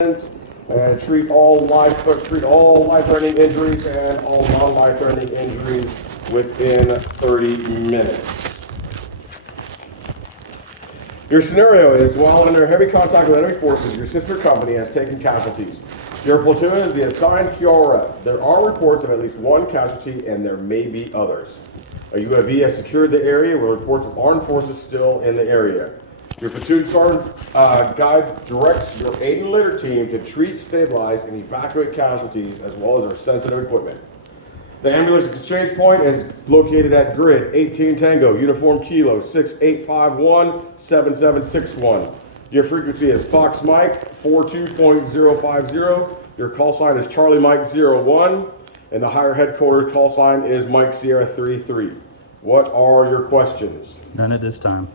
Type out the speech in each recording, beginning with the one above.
and treat all life-threatening injuries and all non-life-threatening injuries within 30 minutes. Your scenario is, while under heavy contact with enemy forces, your sister company has taken casualties. Your platoon is the assigned QRF. There are reports of at least one casualty, and there may be others. A UAV has secured the area with reports of armed forces still in the area. Your platoon sergeant guide directs your aid and litter team to treat, stabilize, and evacuate casualties, as well as our sensitive equipment. The ambulance exchange point is located at grid 18 Tango, uniform kilo 68517761. Your frequency is Fox Mike 42.050. Your call sign is Charlie Mike 01, and the higher headquarters call sign is Mike Sierra 33. What are your questions? None at this time.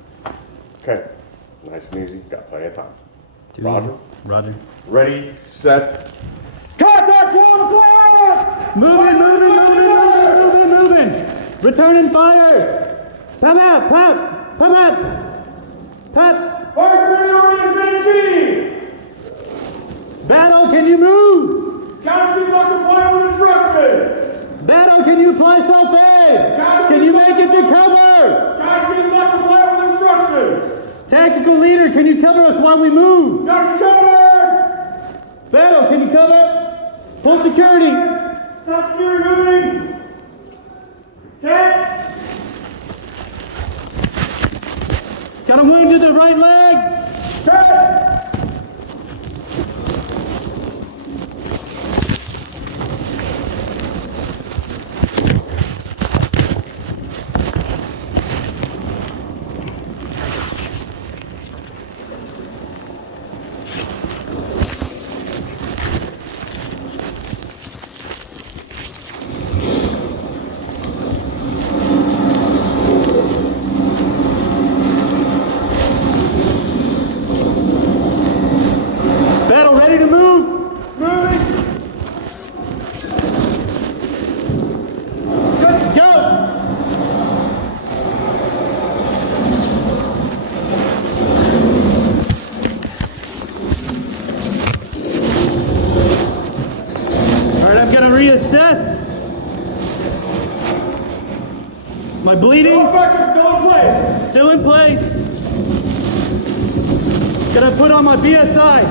Okay, nice and easy. Got plenty of time. Roger. Roger. Ready, set, contact! 1 o'clock! Moving. Returning fire. Pep. Fire superiority is finishing! Battle, can you move? Casualty not complying with instructions! Battle, can you apply self-aid? Can you make it to cover? Casualty not complying with instructions! Tactical leader, can you cover us while we move? Got you covered! Battle, can you cover? Pull security. Stop security moving! Check! Got a wound to the right leg. Check! Ready to move? Moving! Go! All right, I'm gonna reassess. Am I bleeding? Still in place. Gonna put on my BSI.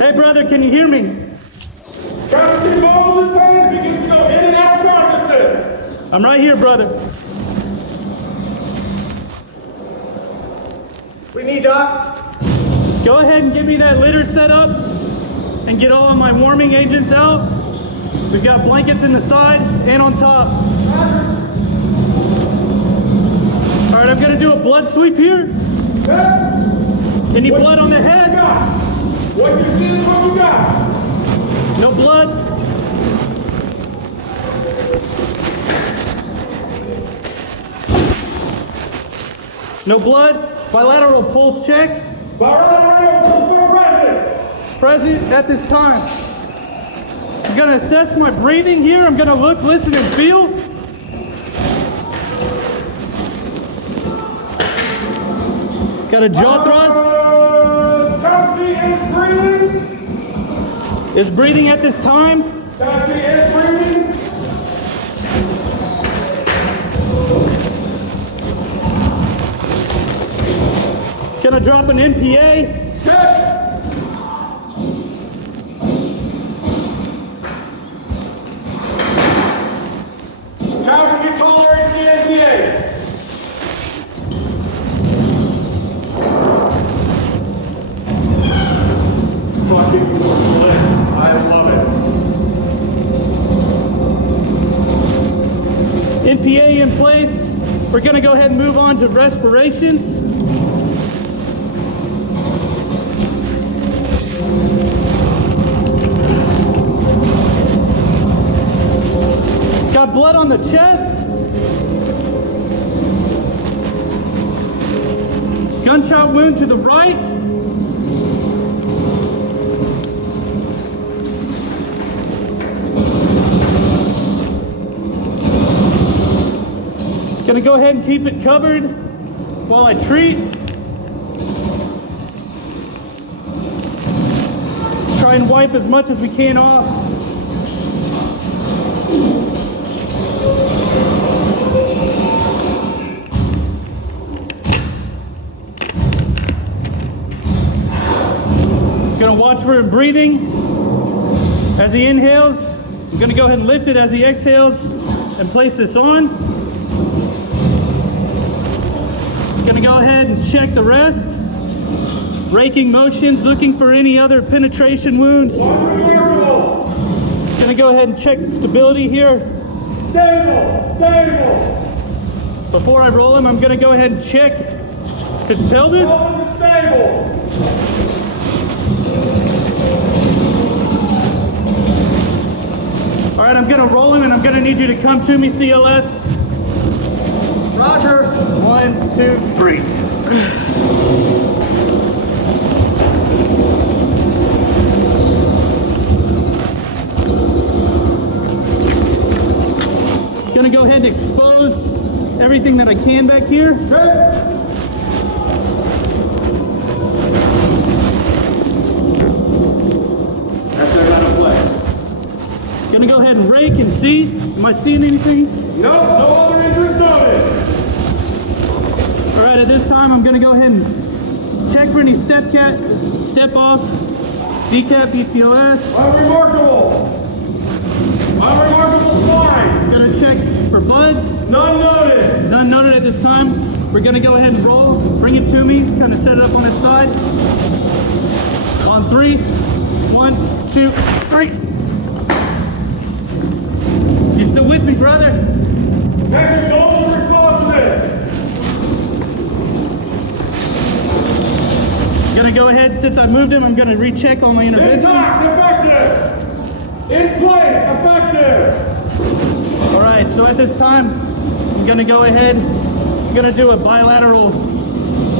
Hey brother, can you hear me? Casualty bones and pain begins to go in and out of consciousness. I'm right here, brother. We need Doc. Go ahead and get me that litter set up and get all of my warming agents out. We've got blankets in the side and on top. All right, I'm gonna do a blood sweep here. Any blood on the head? What you see is what you got. No blood. No blood. Bilateral pulse check. Bilateral pulse for present. Present at this time. I'm gonna assess my breathing here. I'm gonna look, listen, and feel. Got a jaw thrust. Casualty is breathing. Is breathing at this time. Casualty is breathing. Gonna drop an NPA. Check. Casualty tolerates the NPA. I love it. NPA in place. We're gonna go ahead and move on to respirations. Got blood on the chest. Gunshot wound to the right. Gonna go ahead and keep it covered while I treat. Try and wipe as much as we can off. Gonna watch for him breathing as he inhales. I'm gonna go ahead and lift it as he exhales and place this on. Gonna go ahead and check the rest. Raking motions, looking for any other penetration wounds. Gonna go ahead and check the stability here. Stable. Before I roll him, I'm gonna go ahead and check his pelvis. Stable. All right, I'm gonna roll him and I'm gonna need you to come to me, CLS. Roger. 1, 2, 3. Gonna go ahead and expose everything that I can back here. That's their run of play. Gonna go ahead and rake and see. Am I seeing anything? No other injuries noted. All right, at this time, I'm gonna go ahead and check for any step off, decap, BTLS. Unremarkable slide. Gonna check for buds. None noted. None noted at this time. We're gonna go ahead and roll. Bring it to me. Kind of set it up on its side. On 3. 1, 2, 3. You still with me, brother? Next, goals and responsiveness. Gonna go ahead, since I moved him, I'm gonna recheck all my interventions. Intact, effective. In place, effective. All right, so at this time, I'm gonna go ahead, I'm gonna do a bilateral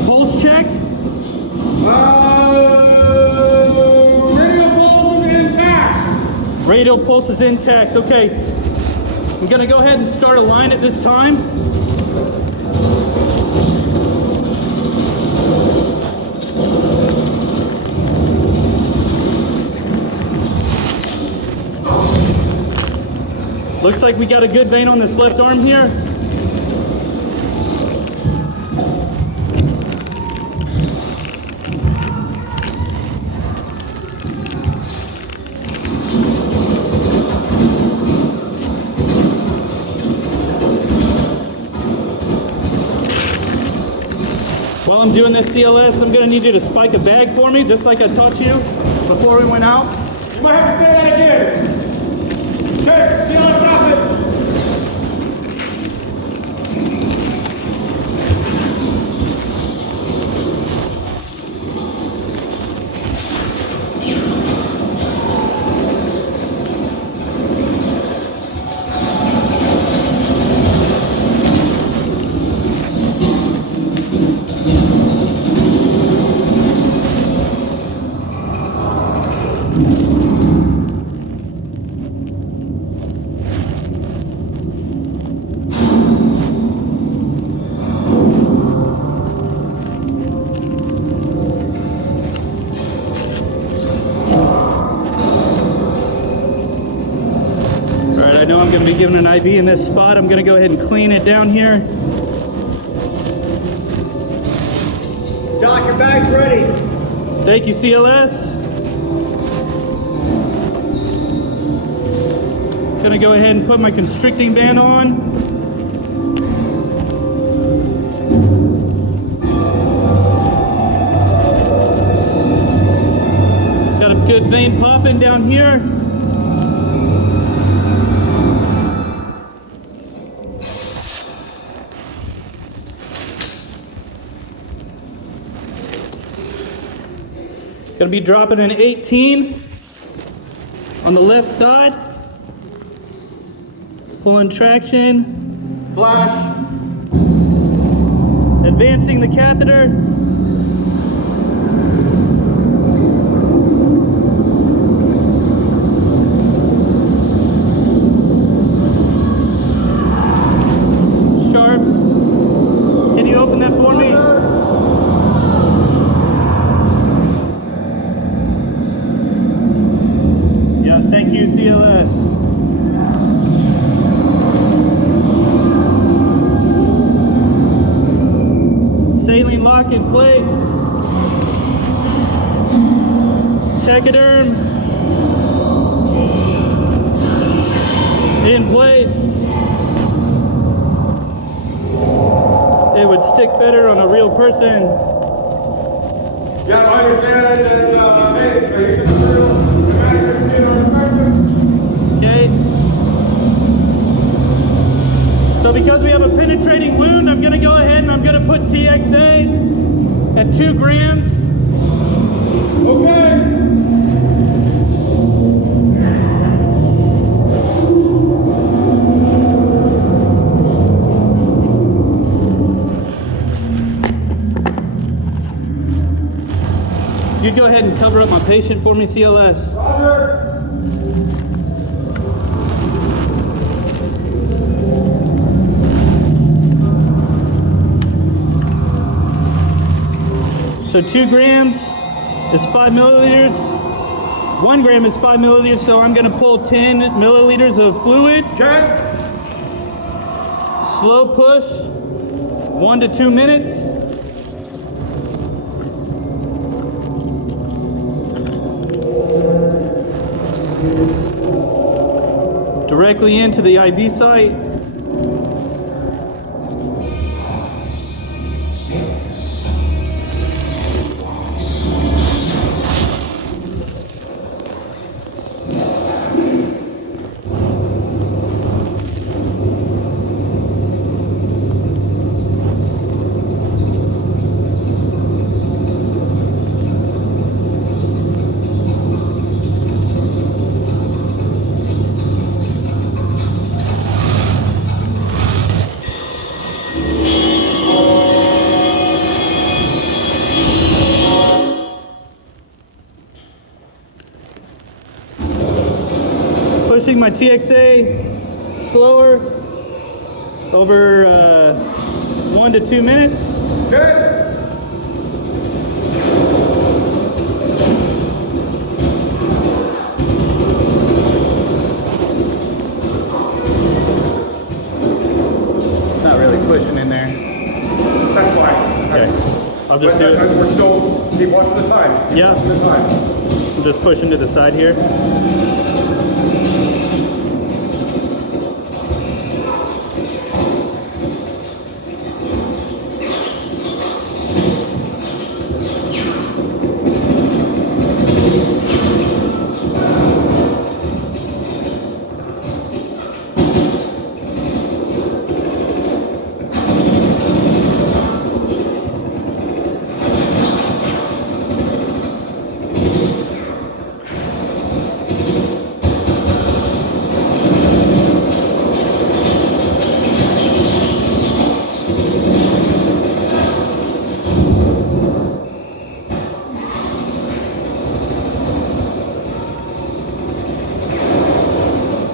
pulse check. Radial pulse is intact. Radial pulse is intact, okay. I'm gonna go ahead and start a line at this time. Looks like we got a good vein on this left arm here. While I'm doing this CLS, I'm gonna need you to spike a bag for me, just like I taught you before we went out. You might have to say that again. Okay, CLS, drop it. I know I'm going to be giving an IV in this spot. I'm going to go ahead and clean it down here. Doc, your bag's ready. Thank you, CLS. Going to go ahead and put my constricting band on. Got a good vein popping down here. Gonna be dropping an 18 on the left side. Pulling traction. Flash. Advancing the catheter. Sharps. Can you open that for me? place. Tegaderm in place. It would stick better on a real person. Yeah, I understand that, hey, I use the material, the accuracy are effective. Okay. So because we have a penetrating wound, I'm gonna go ahead and I'm gonna put TXA at 2 grams. Okay. You go ahead and cover up my patient for me, CLS. Roger. So 2 grams is 5 milliliters. 1 gram is 5 milliliters, so I'm gonna pull 10 milliliters of fluid. Okay. Slow push, 1 to 2 minutes. Directly into the IV site. Pushing my TXA slower over 1 to 2 minutes. Okay. It's not really pushing in there. That's fine. Okay. I'll just do it. We're still, keep watching the time. Keep Yeah. watching the time. I'm just pushing to the side here.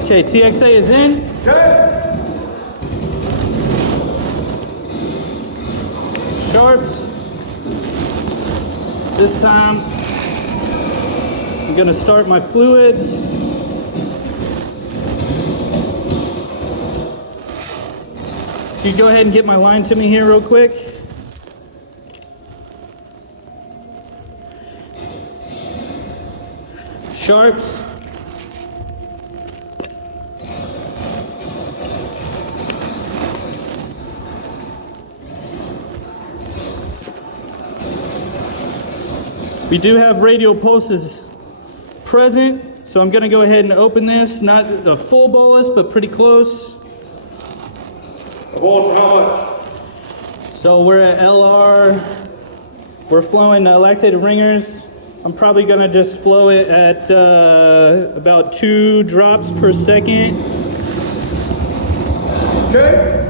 Okay, TXA is in. Okay. Sharps. This time, I'm gonna start my fluids. Can you go ahead and get my line to me here real quick? Sharps. We do have radial pulses present, so I'm gonna go ahead and open this. Not the full bolus, but pretty close. A bolus for how much? So we're at LR. We're flowing lactated ringers. I'm probably gonna just flow it at about 2 drops per second. Okay.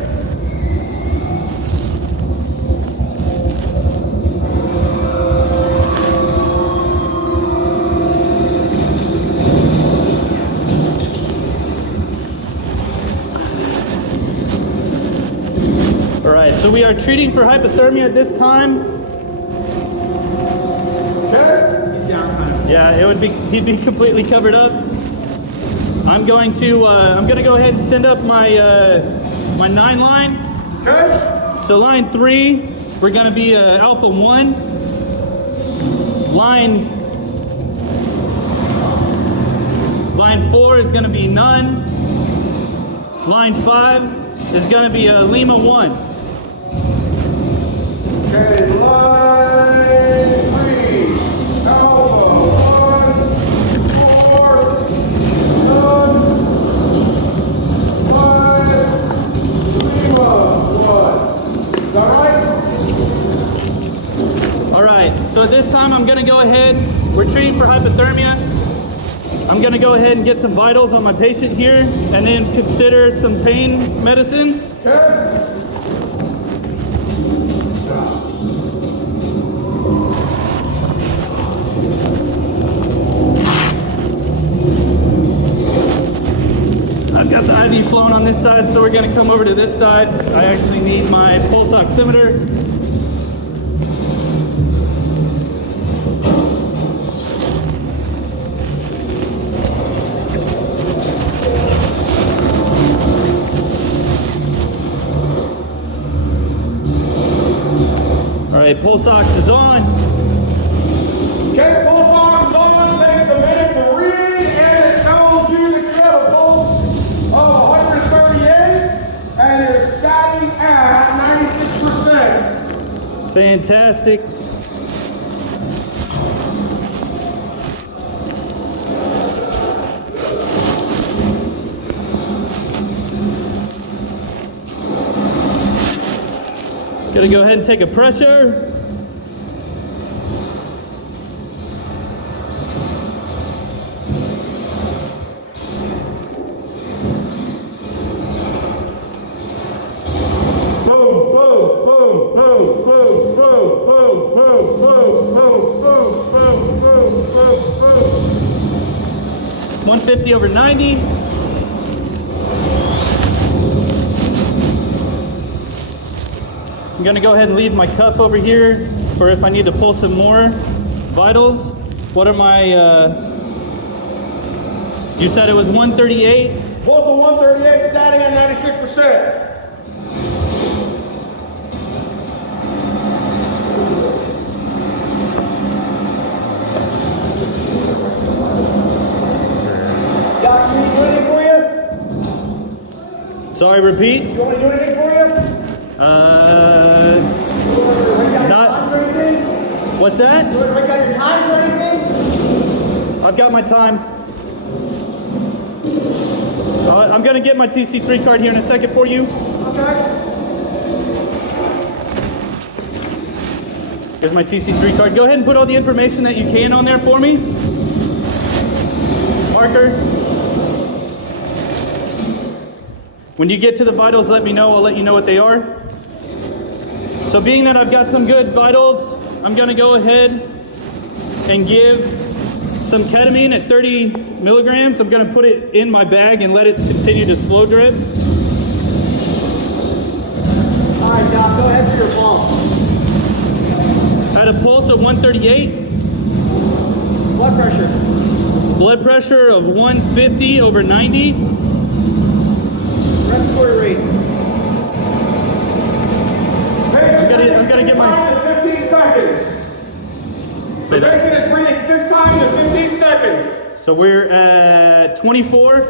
All right, so we are treating for hypothermia at this time. Okay. He's down kind of. Yeah, he'd be completely covered up. I'm gonna go ahead and send up my my 9 line. Okay. So line 3 we're gonna be Alpha 1. Line 4 is gonna be none. Line 5 is gonna be Lima 1. Okay, line 3, Alpha 1, 4, none, 5, Lima 1. Is that right? All right, so at this time I'm gonna go ahead, we're treating for hypothermia. I'm gonna go ahead and get some vitals on my patient here and then consider some pain medicines. Okay. I've got the IV flowing on this side, so we're gonna come over to this side. I actually need my pulse oximeter. All right, pulse ox is on. Okay, pulse ox is on. Takes a minute to read, and it tells you that you have a pulse of 138, and you're sitting at 96%. Fantastic. Gonna go ahead and take a pressure. Boom, boom, boom, boom, boom, boom, boom, boom, boom, boom, boom, boom, boom, boom. 150 over 90. I'm gonna go ahead and leave my cuff over here for if I need to pull some more vitals. What are my, you said it was 138? Pulse of 138, starting at 96%. Doc, can we do anything for you? Sorry, repeat. You want me to do anything for you? Not. What's that? You want to write down your times or anything? I've got my time. I'm gonna get my TC3 card here in a second for you. Okay. Here's my TC3 card. Go ahead and put all the information that you can on there for me. Marker. When you get to the vitals, let me know. I'll let you know what they are. So being that I've got some good vitals, I'm gonna go ahead and give some ketamine at 30 milligrams. I'm gonna put it in my bag and let it continue to slow drip. All right, Doc, go ahead for your pulse. I had a pulse of 138, Blood pressure. blood pressure of 150 over 90. Respiratory rate. I'm gonna get my. 15 seconds. Say The that. patient is breathing 6 times in 15 seconds. So we're at 24.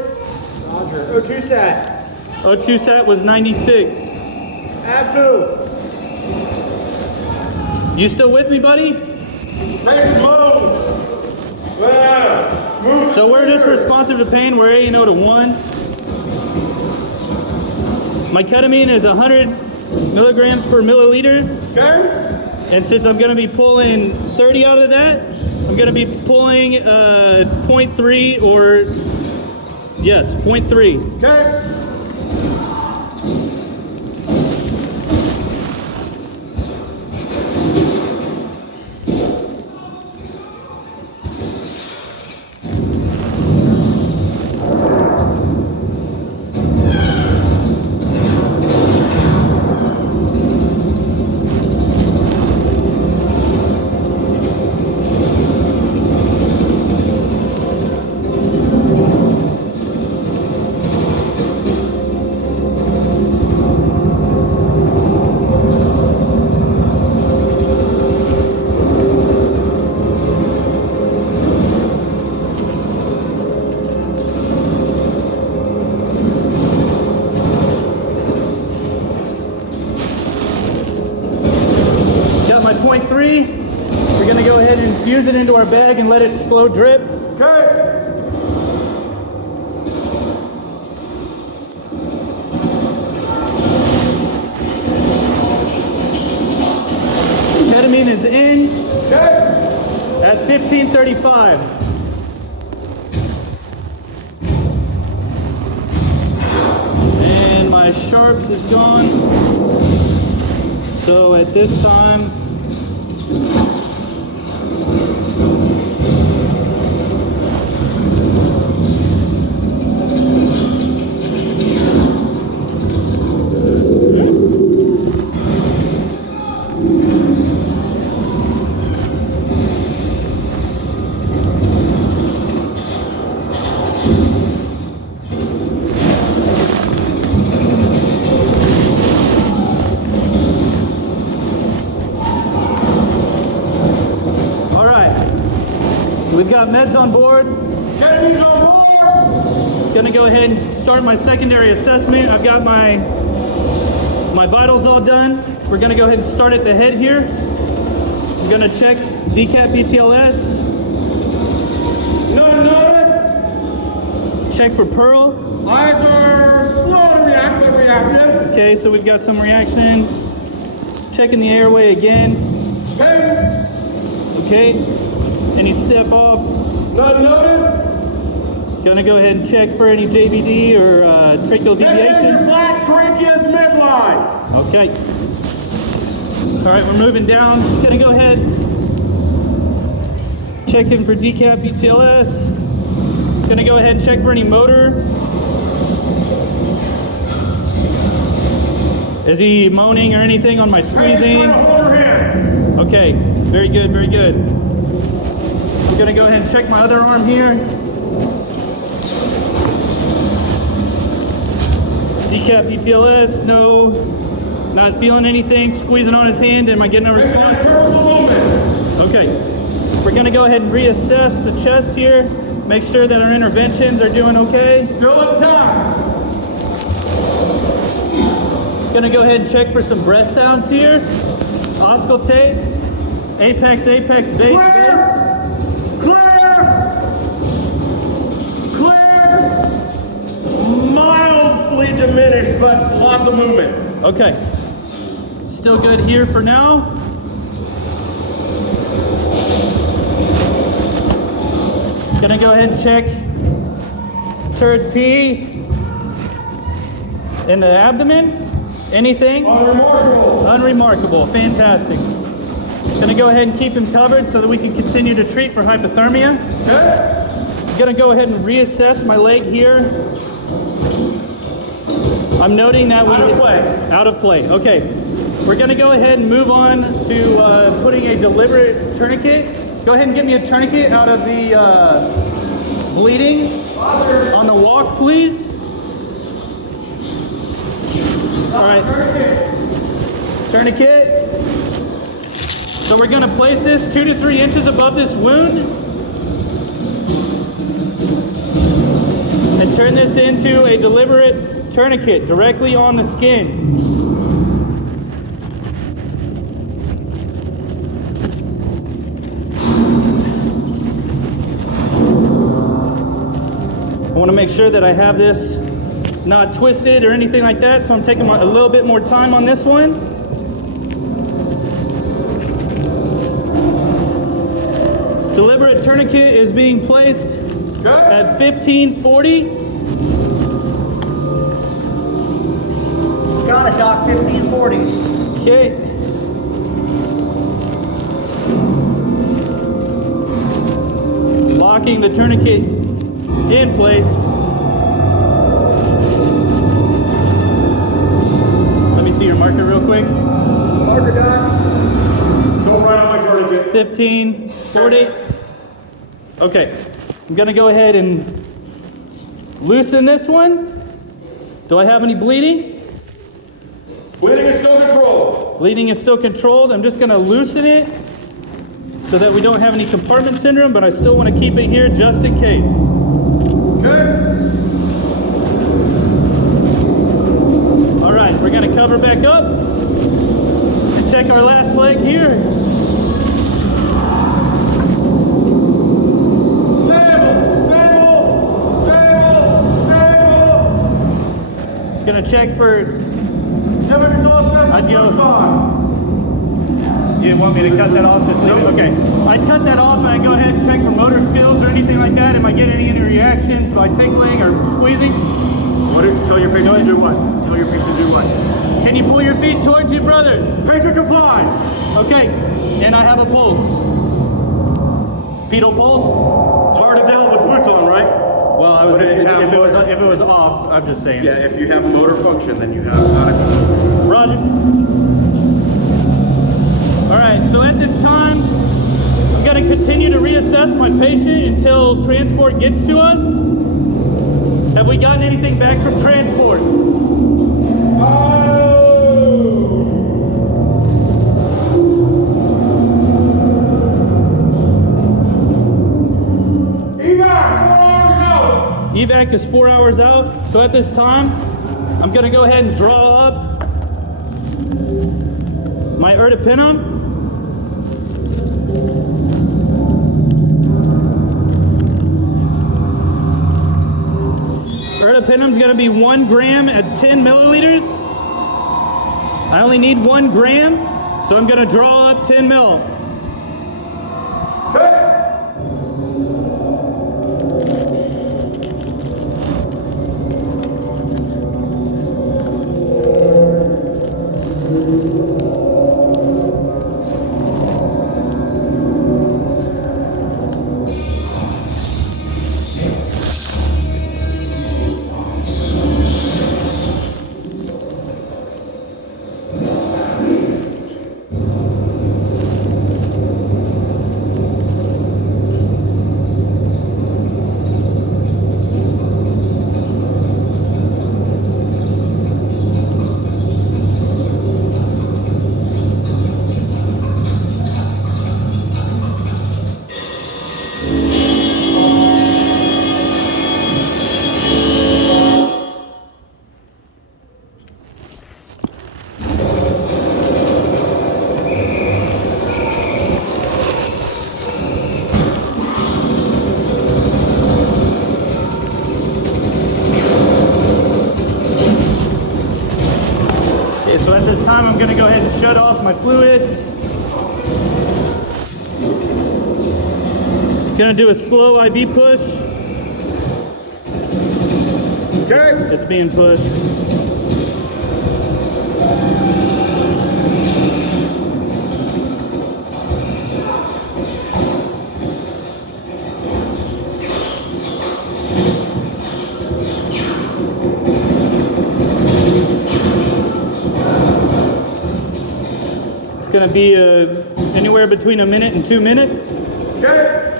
Roger. O2 sat. O2 sat was 96. Abdu. You still with me, buddy? Ready to move. Yeah. Move. So we're just responsive to pain. We're A&O to 1. My ketamine is 100 milligrams per milliliter. Okay. And since I'm gonna be pulling 30 out of that, I'm gonna be pulling 0.3 or, yes, 0.3. Okay. We're gonna go ahead and infuse it into our bag and let it slow drip. Okay. Ketamine is in Okay. at 1535. And my sharps is gone. So at this time, we've got meds on board. Gonna go ahead and start my secondary assessment. I've got my vitals all done. We're gonna go ahead and start at the head here. I'm gonna check decap BTLS. None noted. Check for Pearl. Eyes are slow to react, but reactive. Okay, so we've got some reaction. Checking the airway again. Okay. Okay. Any step off? None noted. Gonna go ahead and check for any JVD or tracheal Your deviation. flat trachea's midline. Okay. All right, we're moving down. Gonna go ahead. Check in for decap BTLS. Gonna go ahead and check for any motor. Is he moaning or anything on my squeezing? Hey, try to hold her hand. Okay, very good, very good. I'm gonna go ahead and check my other arm here. Decap BTLS, no, not feeling anything. Squeezing on his hand, am I getting a response? Okay, we're gonna go ahead and reassess the chest here. Make sure that our interventions are doing okay. Still intact. Gonna go ahead and check for some breath sounds here. Auscultate, apex, apex, base, base. Clear! Clear! Mildly diminished, but lots of movement. Okay, still good here for now. Gonna go ahead and check turd P in the abdomen. Anything? Unremarkable. Unremarkable, fantastic. Gonna go ahead and keep him covered so that we can continue to treat for hypothermia. Okay. Gonna go ahead and reassess my leg here. I'm noting that we Out of play. Out of play. Okay. We're gonna go ahead and move on to putting a deliberate tourniquet. Go ahead and get me a tourniquet out of the bleeding on the walk, please. All right. Tourniquet. So we're gonna place this 2 to 3 inches above this wound and turn this into a deliberate tourniquet directly on the skin. I want to make sure that I have this not twisted or anything like that, so I'm taking a little bit more time on this one. Deliberate tourniquet is being placed at 1540. Got it, Doc. 1540. Okay. Locking the tourniquet in place. Let me see your marker real quick. Marker, Doc. Don't ride on my tourniquet. 1540. Okay. I'm gonna go ahead and loosen this one. Do I have any bleeding? Bleeding is still controlled. Bleeding is still controlled. I'm just gonna loosen it so that we don't have any compartment syndrome, but I still want to keep it here just in case. Okay. All right, we're gonna cover back up and check our last leg here. check for. Typical assessment. I'd go. You want me to cut that off? Just leave it? Okay. I'd cut that off and I'd go ahead and check for motor skills or anything like that. Am I getting any reactions by tickling or squeezing? Tell your patient to do what? Tell your patient to do what? Can you pull your feet towards you, brother? Patient complies. Okay. And I have a pulse. Pedal pulse? It's hard to tell with boots on, right? Well, I was But if you have if it was off, I'm just saying. Yeah, if you have motor function, then you have Roger. All right, so at this time, I'm going to continue to reassess my patient until transport gets to us. Have we gotten anything back from transport? Evac is 4 hours out, so at this time, I'm going to go ahead and draw up my ertapenem. Ertapenem is going to be 1 gram at 10 milliliters. I only need 1 gram, so I'm going to draw up 10 mil. So at this time, I'm going to go ahead and shut off my fluids. Going to do a slow IV push. Okay. It's being pushed. Going to be anywhere between 1 minute and 2 minutes. Okay.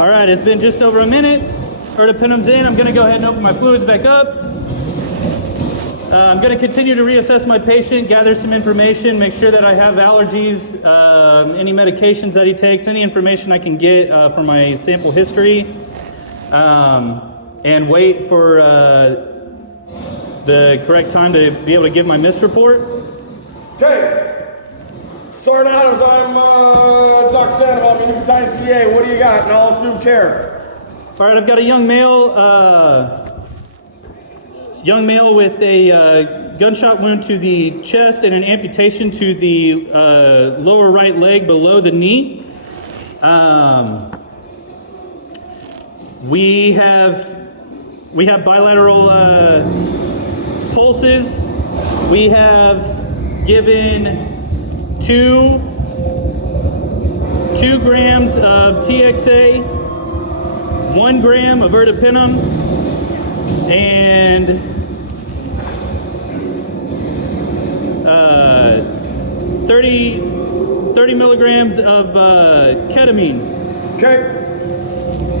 All right, it's been just over 1 minute. Ertapenem's in. I'm going to go ahead and open my fluids back up. I'm going to continue to reassess my patient, gather some information, make sure that I have allergies, any medications that he takes, any information I can get from my sample history, and wait for the correct time to be able to give my MIST report. Okay. Sergeant Adams, I'm Doc Sandoval, I'm your battalion PA. What do you got? And I'll assume care. All right, I've got a young male with a gunshot wound to the chest and an amputation to the lower right leg below the knee. We have bilateral pulses. We have given 2 grams of TXA, 1 gram of ertapenem, and 30 milligrams of ketamine. Okay.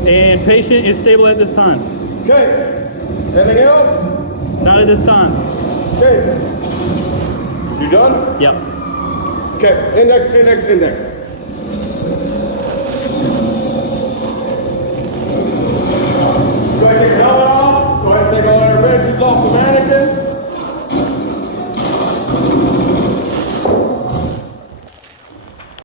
And patient is stable at this time. Okay. Anything else? Not at this time. Okay. You done? Yep. Okay. Index, index, index. Go ahead, take your helmet